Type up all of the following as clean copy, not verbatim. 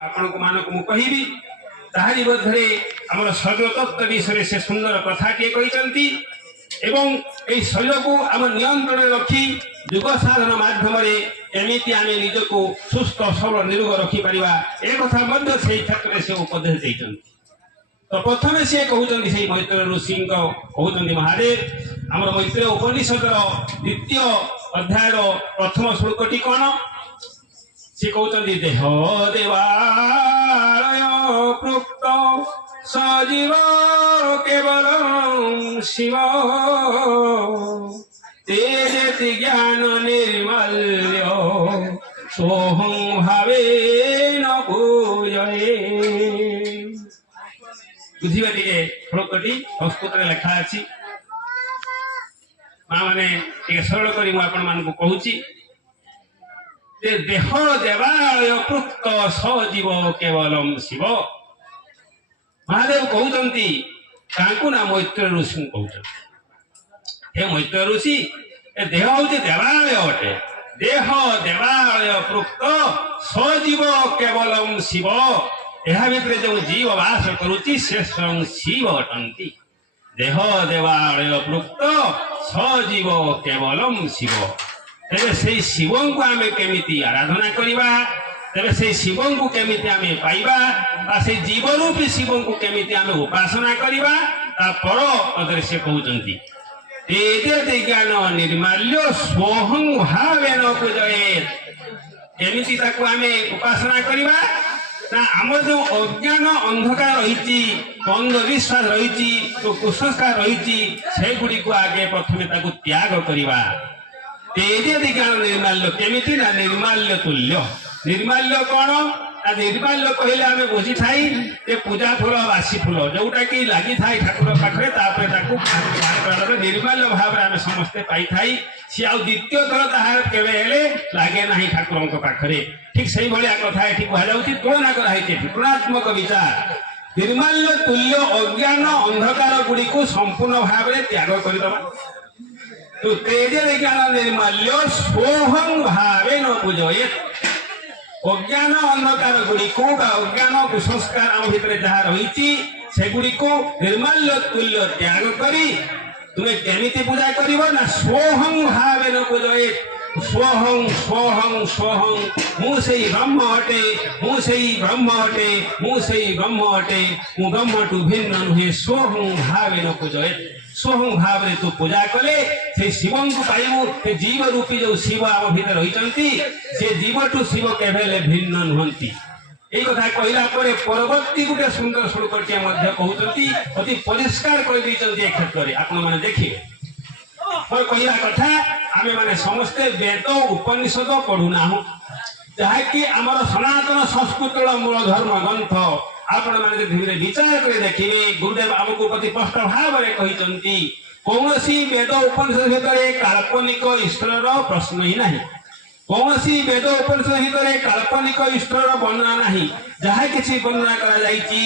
ଆପଣଙ୍କୁ ମାନଙ୍କୁ ମୁଁ କହିବି ତାହାରି ମଧ୍ୟରେ ଆମର ଶୈଳ ତତ୍ତ୍ୱ ବିଷୟରେ ସେ ସୁନ୍ଦର କଥାଟିଏ କହିଛନ୍ତି ଏବଂ ଏହି ଶୈଳକୁ ଆମ ନିୟନ୍ତ୍ରଣରେ ରଖି ଯୋଗ ସାଧନ ମାଧ୍ୟମରେ ଏମିତି ଆମେ ନିଜକୁ ସୁସ୍ଥ ସବଳ ନିରୋଗ ରଖିପାରିବା ଏ କଥା ମଧ୍ୟ ସେହି କ୍ଷେତ୍ରରେ ସେ ଉପଦେଶ ଦେଇଛନ୍ତି। ତ ପ୍ରଥମେ ସେ କହୁଛନ୍ତି ସେଇ ମୈତ୍ର ଋଷିଙ୍କ କହୁଛନ୍ତି ମହାଦେବ ଆମର ମୈତ୍ର ଉପନିଷଦର ଦ୍ୱିତୀୟ ଅଧ୍ୟାୟର ପ୍ରଥମ ଶ୍ଲୋକଟି କ'ଣ? ସେ କହୁଛନ୍ତି ଦେହ ଦେବାଳୟ ପୃକ୍ତ ସଜୀବ କେବଳ ଶିବ ତେଜେତି ଜ୍ଞାନ ନିର୍ମାଲ୍ୟ সোহং ভাবে ন পূজয়ে। বুঝিবা টিকে শ্লোকটি সংস্কৃତରେ লেখা ଅଛି ମା ମାନେ ଟିକେ ସରଳ କରି ମୁଁ ଆପଣ ମାନଙ୍କୁ କହୁଛି ଯେ ଦେହ ଦେବାଳୟ ପୃକ୍ତ ସଜୀବ କେବଲମ ଶିବ। ମହାଦେବ କହୁଛନ୍ତି ତାଙ୍କୁ ନା ମୈତ୍ର ଋଷି କହୁଛନ୍ତି ହେ ମୈତ୍ର ଋଷି ଏ ଦେହ ହଉଛି ଦେବାଳୟ ଅଟେ। ଦେହ ଦେବାଳୟ ପୃକ୍ତ ସଜୀବ କେବଲମ ଶିବ। ଏହା ଭିତରେ ଯେଉଁ ଜୀବ ବାସ କରୁଛି ସେ ସ୍ୱୟଂ ଶିବ ଅଟନ୍ତି। ଦେହ ଦେବାଳୟ ପୃକ୍ତ ସଜୀବ କେବଲମ ଶିବ। ତେବେ ସେଇ ଶିବଙ୍କୁ ଆମେ କେମିତି ଆରାଧନା କରିବା, ତେବେ ସେଇ ଶିବଙ୍କୁ କେମିତି ଆମେ ପାଇବା ବା ସେଇ ଜୀବରୂପୀ ଶିବଙ୍କୁ କେମିତି ଆମେ ଉପାସନା କରିବା ତା ପର ପଦରେ ସେ କହୁଛନ୍ତି ତେଜେତି ଜ୍ଞାନ ନିର୍ମାଲ୍ୟ ସ୍ୱହଂ ଭାବେନ ପୂଜୟେତ୍। କେମିତି ତାକୁ ଆମେ ଉପାସନା କରିବା ନା ଆମର ଯୋଉ ଅଜ୍ଞାନ ଅନ୍ଧକାର ରହିଛି, ଅନ୍ଧବିଶ୍ୱାସ ରହିଛି, ଯୋଉ କୁସଂସ୍କାର ରହିଛି ସେଗୁଡ଼ିକୁ ଆଗେ ପ୍ରଥମେ ତାକୁ ତ୍ୟାଗ କରିବା। ତେଜେତି ଜ୍ଞାନ ନିର୍ମାଲ୍ୟ କେମିତି ନା ନିର୍ମାଲ୍ୟ ତୁଲ୍ୟ। ନିର୍ମାଲ୍ୟ କ'ଣ ନା ନିର୍ମାଲ୍ୟ କହିଲେ ଆମେ ବୁଝିଥାଇ ଯେ ପୂଜା ଫୁଲ ବାସି ଫୁଲ ଯୋଉଟା କି ଲାଗିଥାଏ ଠାକୁର ପାଖରେ ତାପରେ ତାକୁ ନିର୍ମାଲ୍ୟ ଭାବରେ ଆମେ ସମସ୍ତେ ପାଇଥାଇ ସିଏ ଆଉ ଦ୍ୱିତୀୟ ଥର ତାହା କେବେ ହେଲେ ଲାଗେ ନାହିଁ ଠାକୁରଙ୍କ ପାଖରେ। ଠିକ ସେଇଭଳିଆ କଥା ଏଠି କୁହାଯାଉଛି, ତୁଳନା କରାହେଇଛି ତୁଳନାତ୍ମକ ବିଚାର। ନିର୍ମାଲ୍ୟ ତୁଲ୍ୟ ଅଜ୍ଞାନ ଅନ୍ଧକାର ଗୁଡ଼ିକୁ ସମ୍ପୂର୍ଣ୍ଣ ଭାବରେ ତ୍ୟାଗ କରିଦେବା। ତେଜେତି ଜ୍ଞାନ ନିର୍ମାଲ୍ୟ ସ୍ୱହଂ ଭାବେନ ପୂଜୟେତ୍। ଅଜ୍ଞାନ ଅନ୍ଧକାର ଗୁଡ଼ିକୁ ବା ଅଜ୍ଞାନ କୁସଂସ୍କାର ଆମ ଭିତରେ ଯାହା ରହିଛି ସେଗୁଡ଼ିକୁ ନିର୍ମାଲ୍ୟ ତୁଲ୍ୟ ତ୍ୟାଗ କରି ତୁମେ କେମିତି ପୂଜା କରିବ ନା ସ୍ୱହଂ ଭାବେନ ପୂଜୟେତ୍। ସ୍ୱହଂ ସ୍ୱହଂ ସ୍ୱହଂ ମୁଁ ସେଇ ବ୍ରହ୍ମ ଅଟେ, ମୁଁ ସେଇ ବ୍ରହ୍ମ ଅଟେ, ମୁଁ ସେଇ ବ୍ରହ୍ମ ଅଟେ, ମୁଁ ବ୍ରହ୍ମଠୁ ଭିନ୍ନ ନୁହେଁ। ସ୍ୱହଂ ଭାବେନ ପୂଜୟେତ୍। ସ୍ୱହଂ ଭାବରେ ତୁ ପୂଜା କଲେ ସେଇ ଶିବଙ୍କୁ ପାଇବୁ। ସେ ଜୀବ ରୂପୀ ଯୋଉ ଶିବ ଆମ ଭିତରେ ରହିଛନ୍ତି ସେ ଜୀବଠୁ ଶିବ କେବେ ହେଲେ ଭିନ୍ନ ନୁହନ୍ତି। এই কথা কহিলা পরে পরবর্তী গোটে সুন্দর শ্লোকটিଏ ମଧ୍ୟ କହୁଛନ୍ତି, ଅତି ପରିଷ୍କାର କହିଦେଇଛନ୍ତି ଏ କ୍ଷେତ୍ରରେ। ଆପଣମାନେ ଦେଖିବେ ମୋର କହିବା କଥା ଆମେ ମାନେ ସମସ୍ତେ ବେଦ ଉପନିଷଦ ପଢୁନାହୁଁ ଯାହାକି ଆମର ସନାତନ ସଂସ୍କୃତିର ମୂଳ ଧର୍ମ ଗ୍ରନ୍ଥ। ଆପଣମାନେ ଯଦି ଧୀରେ ବିଚାର କରି ଦେଖିବେ ଗୁରୁଦେବ ଆମକୁ ଅତି ସ୍ପଷ୍ଟ ଭାବରେ କହିଛନ୍ତି କୌଣସି ବେଦ ଉପନିଷଦ ଭିତରେ କାଳ୍ପନିକ ଈଶ୍ୱରର ପ୍ରଶ୍ନ ହିଁ ନାହିଁ। କୌଣସି ବେଦ ଉପନିଷଦ ଭିତରେ କାଳ୍ପନିକ ଈଶ୍ୱରର ବର୍ଣ୍ଣନା ନାହିଁ। ଯାହା କିଛି ବର୍ଣ୍ଣନା କରାଯାଇଛି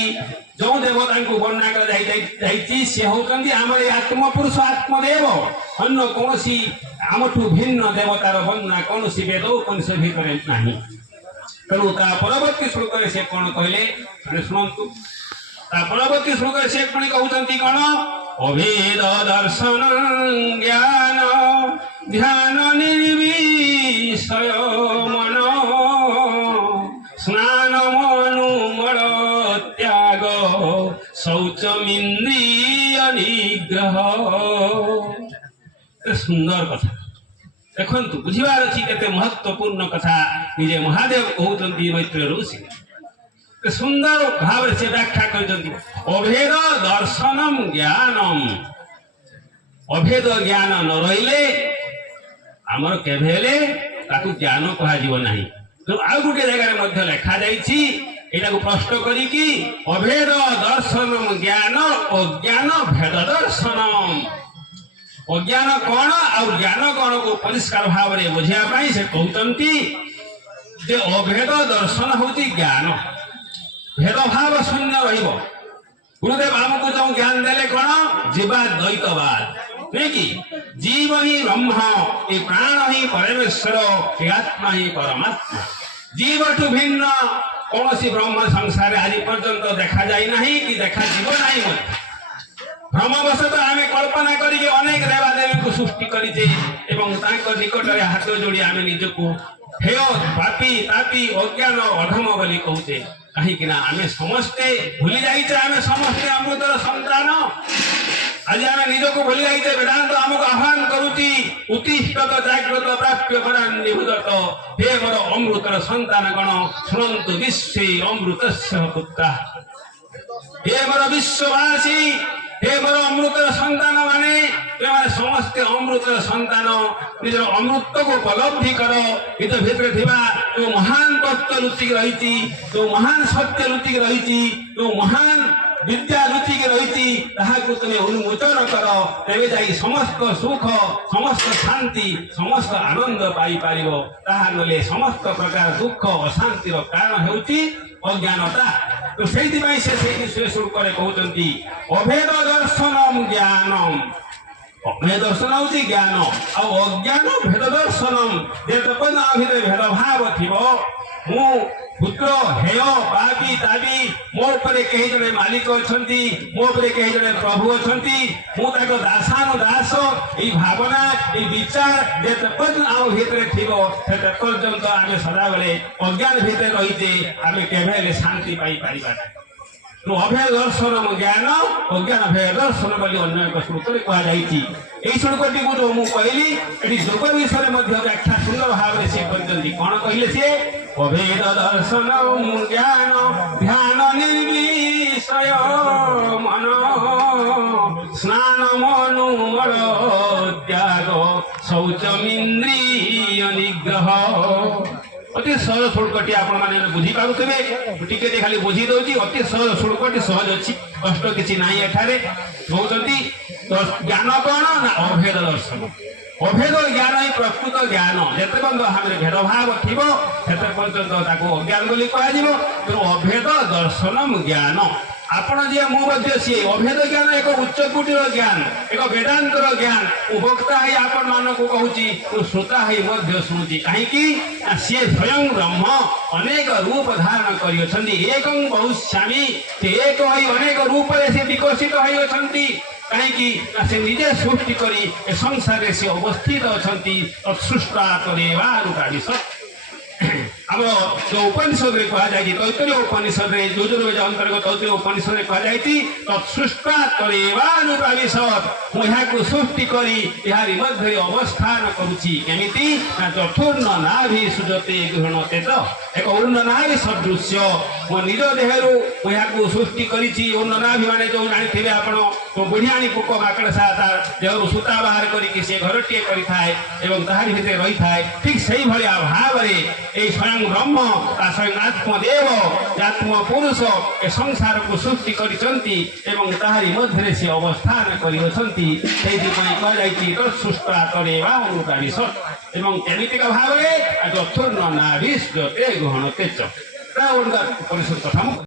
ଯୋଉ ଦେବତାଙ୍କୁ ବର୍ଣ୍ଣନା କରାଯାଇଛି ସେ ହେଉଛନ୍ତି ଆମର ଏ ଆତ୍ମପୁରୁଷ ଆତ୍ମଦେବ। ଅନ୍ୟ କୌଣସି ଆମଠୁ ଭିନ୍ନ ଦେବତାର ବର୍ଣ୍ଣନା କୌଣସି ବେଦ ଉପନିଷଦ ଭିତରେ ନାହିଁ। ତେଣୁ ତା ପରବର୍ତ୍ତୀ ଶ୍ଲୋକରେ ସେ କ'ଣ କହିଲେ ଶୁଣନ୍ତୁ। ତା ପରବର୍ତ୍ତୀ ଶ୍ଲୋକରେ ସେ ପୁଣି କହୁଛନ୍ତି କ'ଣ ଅଭେଦ ଦର୍ଶନ ଜ୍ଞାନ ଧ୍ୟାନ ନିର୍ବିଷୟ ମନ ସ୍ନାନ ମନୁମଳ ତ୍ୟାଗ ଶୌଚମିନ୍ଦ୍ରିୟ ନିଗ୍ରହ। ସୁନ୍ଦର କଥା ଦେଖନ୍ତୁ, ବୁଝିବାର ଅଛି କେତେ ମହତ୍ୱପୂର୍ଣ୍ଣ କଥା ନିଜେ ମହାଦେବ କହୁଛନ୍ତି ମୈତ୍ର ଋଷି। ସୁନ୍ଦର ଭାବରେ ସେ ବ୍ୟାଖ୍ୟା କରିଛନ୍ତି ଅଭେଦ ଦର୍ଶନମ ଜ୍ଞାନମ। ଅଭେଦ ଜ୍ଞାନ ନ ରହିଲେ ଆମର କେବେ ହେଲେ ତାକୁ ଜ୍ଞାନ କୁହାଯିବ ନାହିଁ। ଆଉ ଗୋଟିଏ ଜାଗାରେ ମଧ୍ୟ ଲେଖାଯାଇଛି ଏଇଟାକୁ ପ୍ରଶ୍ନ କରିକି ଅଭେଦ ଦର୍ଶନମ ଜ୍ଞାନ ଅଜ୍ଞାନ ଭେଦ ଦର୍ଶନମ। ଅଜ୍ଞାନ କ'ଣ ଆଉ ଜ୍ଞାନ କଣକୁ ପରିଷ୍କାର ଭାବରେ ବୁଝିବା ପାଇଁ ସେ କହୁଛନ୍ତି ଯେ ଅଭେଦ ଦର୍ଶନ ହେଉଛି ଜ୍ଞାନ। ଭେଦଭାବ ଶୂନ୍ୟ ରହିବ। ଗୁରୁଦେବ ଆମକୁ ଯୋଉ ଜ୍ଞାନ ଦେଲେ କ'ଣ ଯିବା ଦ୍ୱୈତବାଦ ନୁହେଁ କି? ଜୀବ ହିଁ ବ୍ରହ୍ମ, ଏ ପ୍ରାଣ ହିଁ ପରମେଶ୍ୱର, ଏ ଆତ୍ମା ହିଁ ପରମାତ୍ମା। ଜୀବଠୁ ଭିନ୍ନ कौन सी ब्रह्म संसार आज पर्यंत देखा जाए ना कि देखा जीव ना भ्रमवशत आम कल्पना करके अनेक देवादेवी को सृष्टि करें निकट में हाथ जोड़ी आम निजक हेय पापी तापी अज्ञान अधम बोली कहूचे कहीं आम समस्ते भूली जाइए आम समस्ते अमृतर संतान आज आम निजक भूली जाइए वेदांत आमको आह्वान करुच्ची उत्तिष्ठत जाग्रत प्राप्य परान् निबुधत हे मोर अमृतर संतान गण शुणन्तु विश्वे अमृतस्य पुत्रा हे मोर विश्ववासी हे मोर अमृतर संतान माने समस्त अमृतर संतान निज अमृत को उपलब्धि कर इत भितर जो महान तत्व लुचिक रही जो महान सत्य लुचिक रही जो महान विद्या लुचिक रही तुम्हें उन्मोचन कर तेरे जाई समस्त सुख समस्त शांति समस्त आनंद पाई पारिबो ताहा नले समस्त प्रकार दुख अशांतिर कारण हेउची अज्ञानता तो से श्लोक कहते अभेद दर्शनम ज्ञानम अभेद दर्शन हूँ ज्ञान अज्ञान भेद दर्शनम भीतर भेदभाव थी मु पुत्र हेय पापी ताबी मो उपरे कई जने मालिक अच्छा मो उपरे कई जने प्रभु अच्छा मुझे दासान दास ये भावना ये विचार भीतर थी पर्यंत आम सदा बेले अज्ञान भीतर रही आम केवे शांति पाई पार तो अभेद दर्शन ज्ञान अज्ञान भेद दर्शन बोली अन्य एक श्लोक कहुई श्लोकटी को जो मुझे कहली ये योग विषय व्याख्या सुंदर भाव से कहते कौन कहले सी अभेद दर्शन ज्ञान ध्यान निर्विषय मन स्नान मनु मल त्याग शौचमिंद्रिय निग्रह अति सहज श्लोकटी आपण मैंने बुझी पारे टिके खाली बुझी दौर अति सहज श्लोकटी सहज अच्छी कष्ट किसी ना एठारे कहते ज्ञान कौन ना अभेद दर्शन अभेद ज्ञान ही प्रकृत ज्ञान जिते पर्यटन भेदभाव थी पर्यटन अज्ञान बोली कह अभेद दर्शन ज्ञान आपण जी मुझे सी अभेद ज्ञान एक उच्च कोटीर ज्ञान एक वेदांतर ज्ञान वक्ता ही आपण मान को कहूँ श्रोता ही शुणुची कहीं सी स्वयं ब्रह्म अनेक रूप धारण कर एक बहुश्यामी एक ही अनेक रूप से विकसित होती कहीं से निजे सृष्टि करी संसार से अवस्थित अच्छा तत्सृष्टा आम जो उपनिषद कहुई तैतरीय उपनिषद युजुर्वेद अंतर्गत तैतरीय उपनिषद कहुई तत्सृष्टा मुझे सृष्टि करी मध्य अवस्थान करुच्ची चतुर्ण नाभि सुजते गृहणते एक उर्ण नाभि सदृश्य मो निज देहरु मुझे सृष्टि करी उर्ण नाभि मान जो जानी आपण तो बुढ़ियाणी पोक माकड़सा तार देहरु सूता बाहर करके घरटीए करें भितर रही था ठीक से भाव में स्वयं ब्रह्म स्वयं आत्मदेव आत्म पुरुष ए संसार को सृष्टि करी मध्य से अवस्थान करुष्टा केमितिका भाव में चतुर्ण नाभि गहणते परिषद कथा